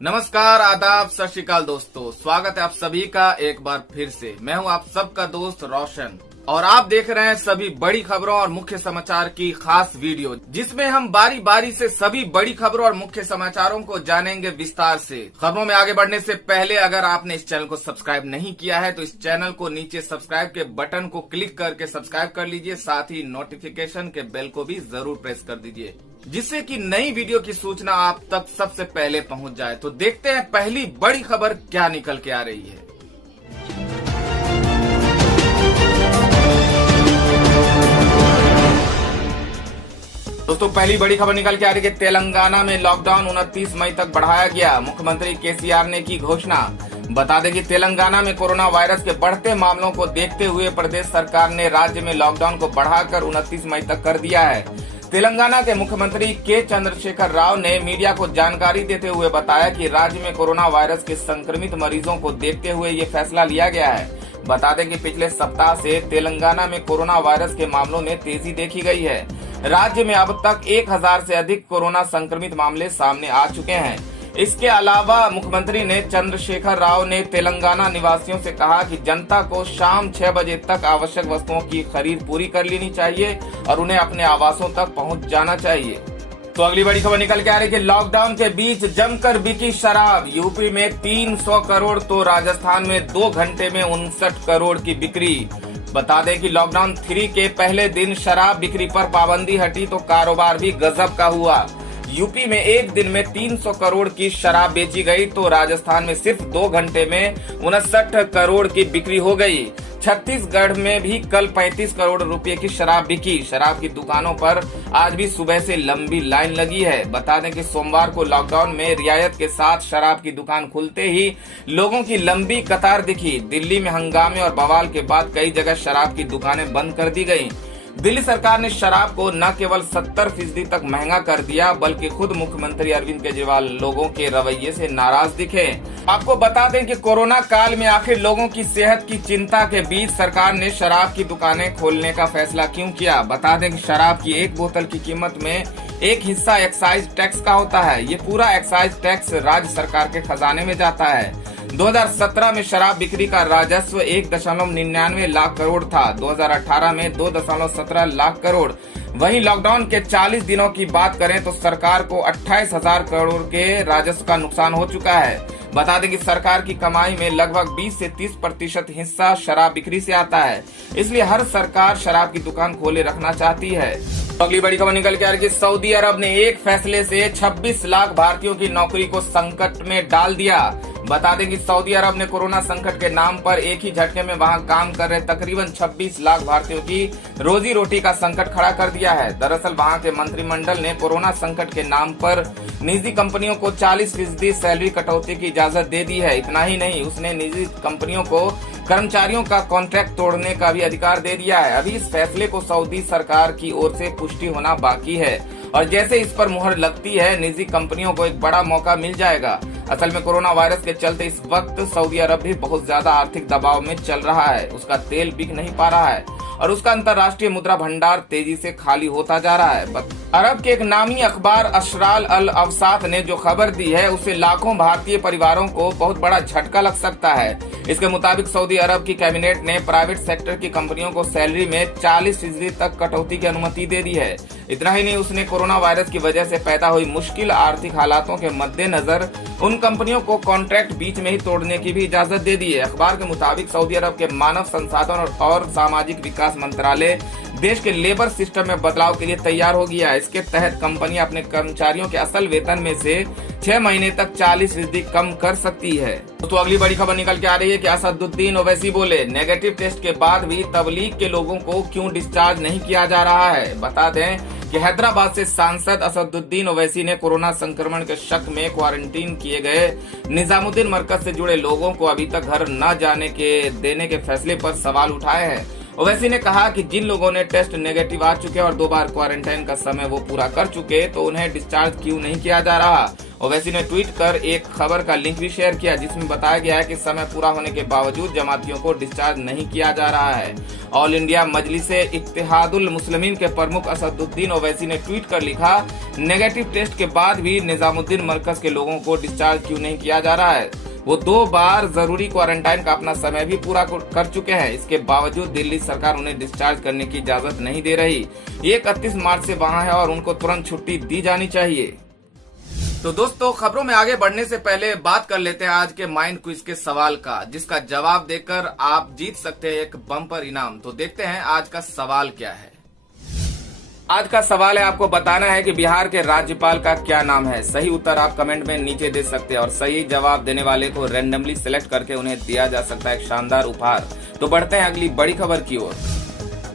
नमस्कार, आदाब, सत श्री अकाल दोस्तों। स्वागत है आप सभी का एक बार फिर से। मैं हूं आप सबका दोस्त रोशन और आप देख रहे हैं सभी बड़ी खबरों और मुख्य समाचार की खास वीडियो, जिसमें हम बारी बारी से सभी बड़ी खबरों और मुख्य समाचारों को जानेंगे विस्तार से। खबरों में आगे बढ़ने से पहले अगर आपने इस चैनल को सब्सक्राइब नहीं किया है तो इस चैनल को नीचे सब्सक्राइब के बटन को क्लिक करके सब्सक्राइब कर लीजिए। साथ ही नोटिफिकेशन के बेल को भी जरूर प्रेस कर दीजिए, जिससे कि नई वीडियो की सूचना आप तक सबसे पहले पहुंच जाए। तो देखते हैं पहली बड़ी खबर क्या निकल के आ रही है। दोस्तों, पहली बड़ी खबर निकल के आ रही है। तेलंगाना में लॉकडाउन 29 मई तक बढ़ाया गया। मुख्यमंत्री केसीआर ने की घोषणा। बता दें कि तेलंगाना में कोरोना वायरस के बढ़ते मामलों को देखते हुए प्रदेश सरकार ने राज्य में लॉकडाउन को बढ़ाकर 29 मई तक कर दिया है। तेलंगाना के मुख्यमंत्री के चंद्रशेखर राव ने मीडिया को जानकारी देते हुए बताया कि राज्य में कोरोना वायरस के संक्रमित मरीजों को देखते हुए ये फैसला लिया गया है। बता दें कि पिछले सप्ताह से तेलंगाना में कोरोना वायरस के मामलों में तेजी देखी गई है। राज्य में अब तक 1000 से अधिक कोरोना संक्रमित मामले सामने आ चुके हैं। इसके अलावा मुख्यमंत्री ने चंद्रशेखर राव ने तेलंगाना निवासियों से कहा कि जनता को शाम 6 बजे तक आवश्यक वस्तुओं की खरीद पूरी कर लेनी चाहिए और उन्हें अपने आवासों तक पहुंच जाना चाहिए। तो अगली बड़ी खबर निकल के आ रही है। लॉकडाउन के बीच जमकर बिकी शराब। यूपी में 300 करोड़ तो राजस्थान में 2 घंटे में 59 करोड़ की बिक्री। बता दें कि लॉकडाउन 3 के पहले दिन शराब बिक्री पर पाबंदी हटी तो कारोबार भी गजब का हुआ। यूपी में एक दिन में 300 करोड़ की शराब बेची गई तो राजस्थान में सिर्फ 2 घंटे में 59 करोड़ की बिक्री हो गई। छत्तीसगढ़ में भी कल 35 करोड़ रुपए की शराब बिकी। शराब की दुकानों पर आज भी सुबह से लंबी लाइन लगी है। बता दें कि सोमवार को लॉकडाउन में रियायत के साथ शराब की दुकान खुलते ही लोगों की लंबी कतार दिखी। दिल्ली में हंगामे और बवाल के बाद कई जगह शराब की दुकानें बंद कर दी गयी। दिल्ली सरकार ने शराब को न केवल 70% तक महंगा कर दिया, बल्कि खुद मुख्यमंत्री अरविंद केजरीवाल लोगों के रवैये से नाराज दिखे। आपको बता दें कि कोरोना काल में आखिर लोगों की सेहत की चिंता के बीच सरकार ने शराब की दुकानें खोलने का फैसला क्यों किया। बता दें कि शराब की एक बोतल की कीमत में एक हिस्सा एक्साइज टैक्स का होता है। ये पूरा एक्साइज टैक्स राज्य सरकार के खजाने में जाता है। 2017 में शराब बिक्री का राजस्व 1.99 लाख करोड़ था। 2018 में 2.17 लाख करोड़। वहीं लॉकडाउन के 40 दिनों की बात करें तो सरकार को 28,000 करोड़ के राजस्व का नुकसान हो चुका है। बता दें कि सरकार की कमाई में लगभग 20 से 30% हिस्सा शराब बिक्री से आता है, इसलिए हर सरकार शराब की दुकान खोले रखना चाहती है। तो अगली बड़ी खबर निकल के आ रही है। सऊदी अरब ने एक फैसले से 26 लाख भारतीयों की नौकरी को संकट में डाल दिया। बता दें कि सऊदी अरब ने कोरोना संकट के नाम पर एक ही झटके में वहां काम कर रहे तकरीबन 26 लाख भारतीयों की रोजी रोटी का संकट खड़ा कर दिया है। दरअसल वहां के मंत्रिमंडल ने कोरोना संकट के नाम पर निजी कंपनियों को 40% सैलरी कटौती की इजाजत दे दी है। इतना ही नहीं, उसने निजी कंपनियों को कर्मचारियों का कॉन्ट्रैक्ट तोड़ने का भी अधिकार दे दिया है। अभी इस फैसले को सऊदी सरकार की ओर से पुष्टि होना बाकी है और जैसे इस पर मुहर लगती है, निजी कंपनियों को एक बड़ा मौका मिल जाएगा। असल में कोरोना वायरस के चलते इस वक्त सऊदी अरब भी बहुत ज्यादा आर्थिक दबाव में चल रहा है। उसका तेल बिक नहीं पा रहा है और उसका अंतर्राष्ट्रीय मुद्रा भंडार तेजी से खाली होता जा रहा है। अरब के एक नामी अखबार अशराल अल अवसात ने जो खबर दी है, उससे लाखों भारतीय परिवारों को बहुत बड़ा झटका लग सकता है। इसके मुताबिक सऊदी अरब की कैबिनेट ने प्राइवेट सेक्टर की कंपनियों को सैलरी में 40% तक कटौती की अनुमति दे दी है। इतना ही नहीं, उसने कोरोना वायरस की वजह से पैदा हुई मुश्किल आर्थिक हालातों के मद्देनजर उन कंपनियों को कॉन्ट्रैक्ट बीच में ही तोड़ने की भी इजाजत दे दी है। अखबार के मुताबिक सऊदी अरब के मानव संसाधन और सामाजिक विकास मंत्रालय देश के लेबर सिस्टम में बदलाव के लिए तैयार हो गया है। इसके तहत कंपनियां अपने कर्मचारियों के असल वेतन में से 6 महीने तक 40% कम कर सकती है। तो अगली बड़ी खबर निकल के आ रही है कि असदुद्दीन ओवैसी बोले, नेगेटिव टेस्ट के बाद भी तबलीग के लोगों को क्यों डिस्चार्ज नहीं किया जा रहा है। बता दें कि हैदराबाद से सांसद असदुद्दीन ओवैसी ने कोरोना संक्रमण के शक में क्वारंटीन किए गए निजामुद्दीन मरकज से जुड़े लोगों को अभी तक घर न जाने के देने के फैसले पर सवाल उठाए हैं। ओवैसी ने कहा कि जिन लोगों ने टेस्ट नेगेटिव आ चुके और 2 बार क्वारंटाइन का समय वो पूरा कर चुके, तो उन्हें डिस्चार्ज क्यों नहीं किया जा रहा। ओवैसी ने ट्वीट कर एक खबर का लिंक भी शेयर किया जिसमें बताया गया है कि समय पूरा होने के बावजूद जमातियों को डिस्चार्ज नहीं किया जा रहा है। ऑल इंडिया मजलिसे इत्तेहादुल मुस्लिमीन के प्रमुख असदुद्दीन ओवैसी ने ट्वीट कर लिखा, नेगेटिव टेस्ट के बाद भी निजामुद्दीन मरकज के लोगों को डिस्चार्ज क्यों नहीं किया जा रहा है। वो 2 बार जरूरी क्वारंटाइन का अपना समय भी पूरा कर चुके हैं। इसके बावजूद दिल्ली सरकार उन्हें डिस्चार्ज करने की इजाजत नहीं दे रही। ये 31 मार्च से वहां है और उनको तुरंत छुट्टी दी जानी चाहिए। तो दोस्तों, खबरों में आगे बढ़ने से पहले बात कर लेते हैं आज के माइंड क्विज के सवाल का, जिसका जवाब देकर आप जीत सकते हैं एक बम्पर इनाम। तो देखते हैं आज का सवाल क्या है। आज का सवाल है, आपको बताना है कि बिहार के राज्यपाल का क्या नाम है। सही उत्तर आप कमेंट में नीचे दे सकते हैं और सही जवाब देने वाले को रैंडमली सिलेक्ट करके उन्हें दिया जा सकता है एक शानदार उपहार। तो बढ़ते हैं अगली बड़ी खबर की ओर।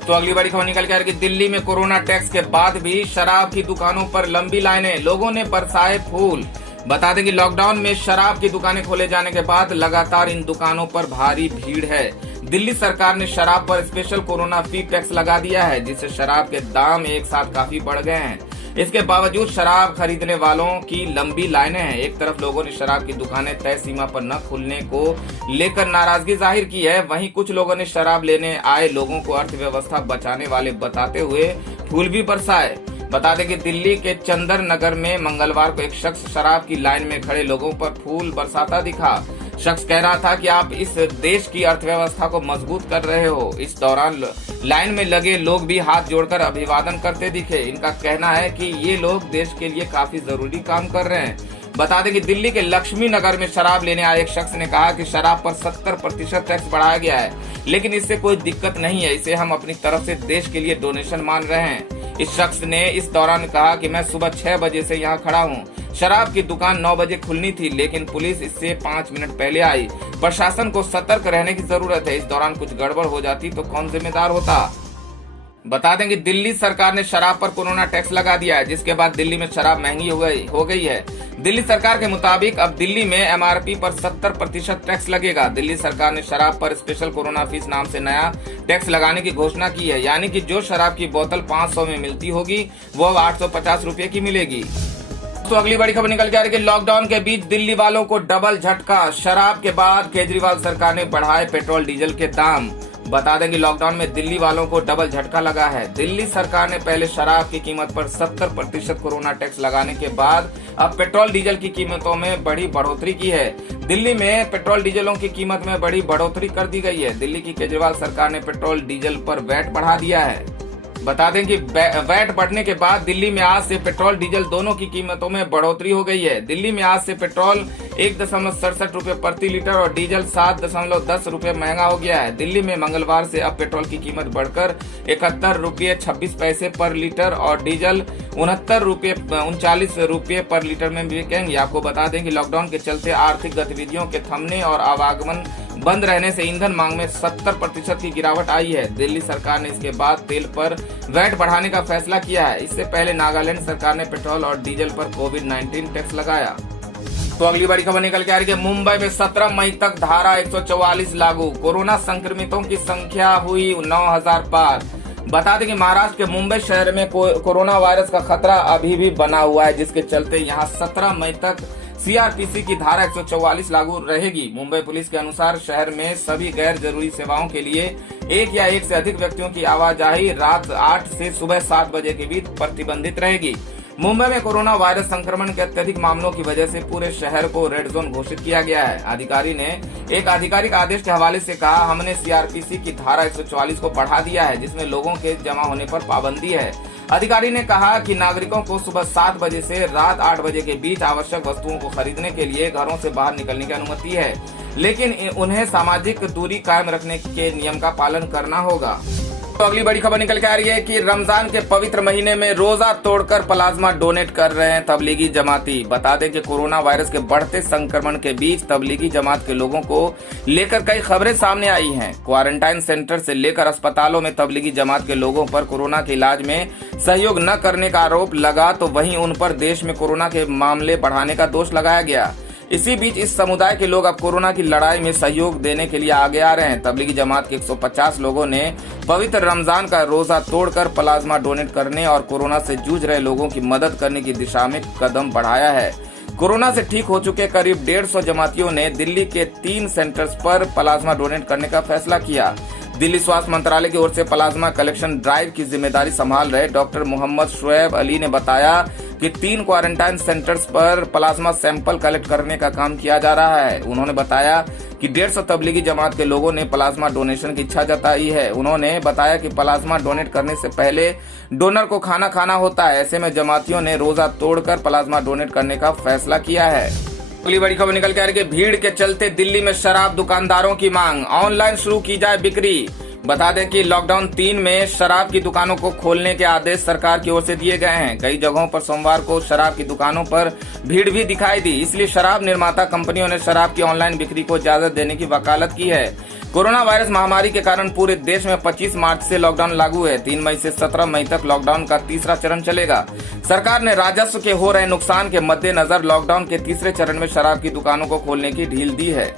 तो अगली बड़ी खबर निकल के आ रही है कि दिल्ली में कोरोना टैक्स के बाद भी शराब की दुकानों पर लंबी लाइनें, लोगों ने बरसाए फूल। बता दें कि लॉकडाउन में शराब की दुकानें खोले जाने के बाद लगातार इन दुकानों पर भारी भीड़ है। दिल्ली सरकार ने शराब पर स्पेशल कोरोना फी टैक्स लगा दिया है, जिससे शराब के दाम एक साथ काफी बढ़ गए हैं। इसके बावजूद शराब खरीदने वालों की लंबी लाइनें हैं। एक तरफ लोगों ने शराब की दुकानें तय सीमा पर न खुलने को लेकर नाराजगी जाहिर की है, वहीं कुछ लोगों ने शराब लेने आए लोगों को अर्थव्यवस्था बचाने वाले बताते हुए फूल भी बरसाए। बता दें कि दिल्ली के चंदर नगर में मंगलवार को एक शख्स शराब की लाइन में खड़े लोगों पर फूल बरसाता दिखा। शख्स कह रहा था कि आप इस देश की अर्थव्यवस्था को मजबूत कर रहे हो। इस दौरान लाइन में लगे लोग भी हाथ जोड़कर अभिवादन करते दिखे। इनका कहना है कि ये लोग देश के लिए काफी जरूरी काम कर रहे हैं। बता दें कि दिल्ली के लक्ष्मी नगर में शराब लेने आए एक शख्स ने कहा कि शराब पर 70% टैक्स बढ़ाया गया है, लेकिन इससे कोई दिक्कत नहीं है, इसे हम अपनी तरफ से देश के लिए डोनेशन मान रहे हैं। इस शख्स ने इस दौरान कहा कि मैं सुबह 6 बजे से यहाँ खड़ा हूँ। शराब की दुकान 9 बजे खुलनी थी, लेकिन पुलिस इससे 5 मिनट पहले आई। प्रशासन को सतर्क रहने की जरूरत है। इस दौरान कुछ गड़बड़ हो जाती तो कौन जिम्मेदार होता। बता दें कि दिल्ली सरकार ने शराब पर कोरोना टैक्स लगा दिया है, जिसके बाद दिल्ली में शराब महंगी हो गई है। दिल्ली सरकार के मुताबिक अब दिल्ली में MRP पर 70% टैक्स लगेगा। दिल्ली सरकार ने शराब पर स्पेशल कोरोना फीस नाम से नया टैक्स लगाने की घोषणा की है, यानी कि जो शराब की बोतल 500 में मिलती होगी वो अब 850 रुपए की मिलेगी। तो अगली बड़ी खबर निकल के आ रही है कि लॉकडाउन के बीच दिल्ली वालों को डबल झटका। शराब के बाद केजरीवाल सरकार ने बढ़ाए पेट्रोल डीजल के दाम। बता दें कि लॉकडाउन में दिल्ली वालों को डबल झटका लगा है। दिल्ली सरकार ने पहले शराब की कीमत पर 70% कोरोना टैक्स लगाने के बाद अब पेट्रोल डीजल की कीमतों में बड़ी बढ़ोतरी की है। दिल्ली में पेट्रोल डीजलों की कीमत में बड़ी बढ़ोतरी कर दी गई है। दिल्ली की केजरीवाल सरकार ने पेट्रोल डीजल पर वैट बढ़ा दिया है। बता दें कि वैट बढ़ने के बाद दिल्ली में आज से पेट्रोल डीजल दोनों की कीमतों में बढ़ोतरी हो गई है। दिल्ली में आज से पेट्रोल 1.67 रुपए प्रति लीटर और डीजल 7.10 रुपए महंगा हो गया है। दिल्ली में मंगलवार से अब पेट्रोल की कीमत बढ़कर 71 रुपये 26 पैसे पर लीटर और डीजल 39 रुपये पर लीटर में बिकेंगे। आपको बता दें कि लॉकडाउन के चलते आर्थिक गतिविधियों के थमने और आवागमन बंद रहने से ईंधन मांग में 70% की गिरावट आई है। दिल्ली सरकार ने इसके बाद तेल पर वैट बढ़ाने का फैसला किया है। इससे पहले नागालैंड सरकार ने पेट्रोल और डीजल पर कोविड-19 टैक्स लगाया। तो अगली बड़ी खबर निकल के आ रही है कि मुंबई में 17 मई तक धारा 144 लागू। कोरोना संक्रमितों की संख्या हुई 9000 पार। बता दें कि महाराष्ट्र के मुंबई शहर में कोरोना वायरस का खतरा अभी भी बना हुआ है, जिसके चलते यहाँ 17 मई तक CRPC की धारा 144 लागू रहेगी। मुंबई पुलिस के अनुसार शहर में सभी गैर जरूरी सेवाओं के लिए एक या एक से अधिक व्यक्तियों की आवाजाही रात 8 से सुबह 7 बजे के बीच प्रतिबंधित रहेगी। मुंबई में कोरोना वायरस संक्रमण के अत्यधिक मामलों की वजह से पूरे शहर को रेड जोन घोषित किया गया है। अधिकारी ने एक आधिकारिक आदेश के हवाले से कहा, हमने CRPC की धारा 144 को बढ़ा दिया है, जिसमें लोगों के जमा होने पर पाबंदी है। अधिकारी ने कहा कि नागरिकों को सुबह 7 बजे से रात 8 बजे के बीच आवश्यक वस्तुओं को खरीदने के लिए घरों से बाहर निकलने की अनुमति है, लेकिन उन्हें सामाजिक दूरी कायम रखने के नियम का पालन करना होगा। तो अगली बड़ी खबर निकल के आ रही है कि रमजान के पवित्र महीने में रोजा तोड़कर प्लाज्मा डोनेट कर रहे हैं तबलीगी जमाती। बता दें कि कोरोना वायरस के बढ़ते संक्रमण के बीच तबलीगी जमात के लोगों को लेकर कई खबरें सामने आई हैं। क्वारंटाइन सेंटर से लेकर अस्पतालों में तबलीगी जमात के लोगों पर कोरोना के इलाज में सहयोग न करने का आरोप लगा, तो वहीं उन पर देश में कोरोना के मामले बढ़ाने का दोष लगाया गया। इसी बीच इस समुदाय के लोग अब कोरोना की लड़ाई में सहयोग देने के लिए आगे आ रहे हैं। तबलीगी जमात के 150 लोगों ने पवित्र रमजान का रोजा तोड़कर प्लाज्मा डोनेट करने और कोरोना से जूझ रहे लोगों की मदद करने की दिशा में कदम बढ़ाया है। कोरोना से ठीक हो चुके करीब 150 जमातियों ने दिल्ली के 3 सेंटर्स पर प्लाज्मा डोनेट करने का फैसला किया। दिल्ली स्वास्थ्य मंत्रालय की ओर से प्लाज्मा कलेक्शन ड्राइव की जिम्मेदारी संभाल रहे डॉक्टर मोहम्मद शुएब अली ने बताया कि 3 क्वारंटाइन सेंटर्स पर प्लाज्मा सैंपल कलेक्ट करने का काम किया जा रहा है। उन्होंने बताया कि 150 तबलीगी जमात के लोगों ने प्लाज्मा डोनेशन की इच्छा जताई है। उन्होंने बताया कि प्लाज्मा डोनेट करने से पहले डोनर को खाना खाना होता है। ऐसे में जमातियों ने रोजा तोड़कर प्लाज्मा डोनेट करने का फैसला किया है। अगली बड़ी खबर निकल के आ रही है। भीड़ के चलते दिल्ली में शराब दुकानदारों की मांग, ऑनलाइन शुरू की जाए बिक्री। बता दें कि लॉकडाउन 3 में शराब की दुकानों को खोलने के आदेश सरकार की ओर से दिए गए हैं। कई जगहों पर सोमवार को शराब की दुकानों पर भीड़ भी दिखाई दी, इसलिए शराब निर्माता कंपनियों ने शराब की ऑनलाइन बिक्री को इजाजत देने की वकालत की है। कोरोना वायरस महामारी के कारण पूरे देश में 25 मार्च से लॉकडाउन लागू है। 3 मई से 17 मई तक लॉकडाउन का तीसरा चरण चलेगा। सरकार ने राजस्व के हो रहे नुकसान के मद्देनजर लॉकडाउन के तीसरे चरण में शराब की दुकानों को खोलने की ढील दी है।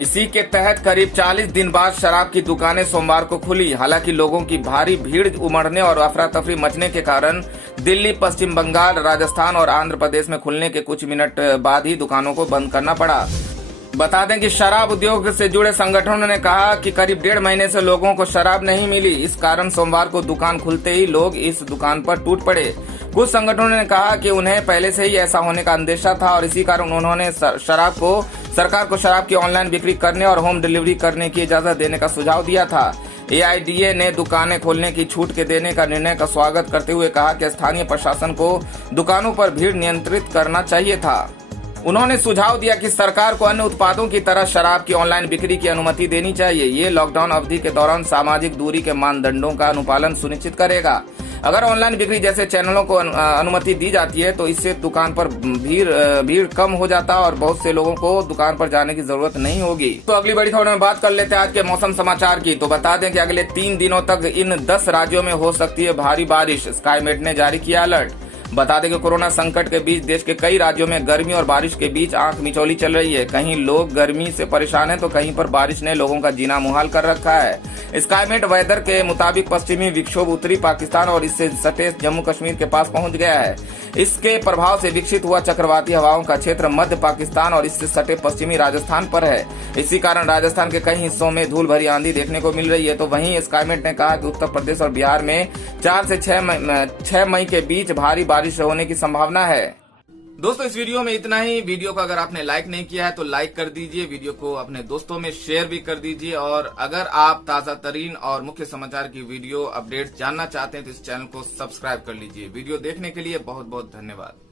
इसी के तहत करीब 40 दिन बाद शराब की दुकानें सोमवार को खुली। हालांकि लोगों की भारी भीड़ उमड़ने और अफरा तफरी मचने के कारण दिल्ली, पश्चिम बंगाल, राजस्थान और आंध्र प्रदेश में खुलने के कुछ मिनट बाद ही दुकानों को बंद करना पड़ा। बता दें कि शराब उद्योग से जुड़े संगठनों ने कहा कि करीब 1.5 महीने से लोगों को शराब नहीं मिली। इस कारण सोमवार को दुकान खुलते ही लोग इस दुकान पर टूट पड़े। कुछ संगठनों ने कहा कि उन्हें पहले से ही ऐसा होने का अंदेशा था और इसी कारण उन्होंने सरकार को शराब की ऑनलाइन बिक्री करने और होम डिलीवरी करने की इजाजत देने का सुझाव दिया था। AIDA ने दुकानें खोलने की छूट के देने का निर्णय का स्वागत करते हुए कहा कि स्थानीय प्रशासन को दुकानों पर भीड़ नियंत्रित करना चाहिए था। उन्होंने सुझाव दिया कि सरकार को अन्य उत्पादों की तरह शराब की ऑनलाइन बिक्री की अनुमति देनी चाहिए। ये लॉकडाउन अवधि के दौरान सामाजिक दूरी के मानदंडों का अनुपालन सुनिश्चित करेगा। अगर ऑनलाइन बिक्री जैसे चैनलों को अनुमति दी जाती है तो इससे दुकान पर भीड़ कम हो जाता है और बहुत से लोगों को दुकान पर जाने की जरूरत नहीं होगी। तो अगली बड़ी खबर में बात कर लेते हैं आज के मौसम समाचार की। तो बता दें कि अगले 3 दिनों तक इन 10 राज्यों में हो सकती है भारी बारिश। स्काईमेट ने जारी किया अलर्ट। बता दें कि कोरोना संकट के बीच देश के कई राज्यों में गर्मी और बारिश के बीच आंख मिचौली चल रही है। कहीं लोग गर्मी से परेशान हैं तो कहीं पर बारिश ने लोगों का जीना मुहाल कर रखा है। स्काईमेट वेदर के मुताबिक पश्चिमी विक्षोभ उत्तरी पाकिस्तान और इससे सटे जम्मू कश्मीर के पास पहुंच गया है। इसके प्रभाव से विकसित हुआ चक्रवाती हवाओं का क्षेत्र मध्य पाकिस्तान और इससे सटे पश्चिमी राजस्थान पर है। इसी कारण राजस्थान के कई हिस्सों में धूल भरी आंधी देखने को मिल रही है। तो वहीं स्काईमेट ने कहा कि उत्तर प्रदेश और बिहार में 4 से 6 मई के बीच भारी बारिश होने की संभावना है। दोस्तों इस वीडियो में इतना ही। वीडियो को अगर आपने लाइक नहीं किया है तो लाइक कर दीजिए, वीडियो को अपने दोस्तों में शेयर भी कर दीजिए और अगर आप ताजा तरीन और मुख्य समाचार की वीडियो अपडेट्स जानना चाहते हैं तो इस चैनल को सब्सक्राइब कर लीजिए। वीडियो देखने के लिए बहुत बहुत धन्यवाद।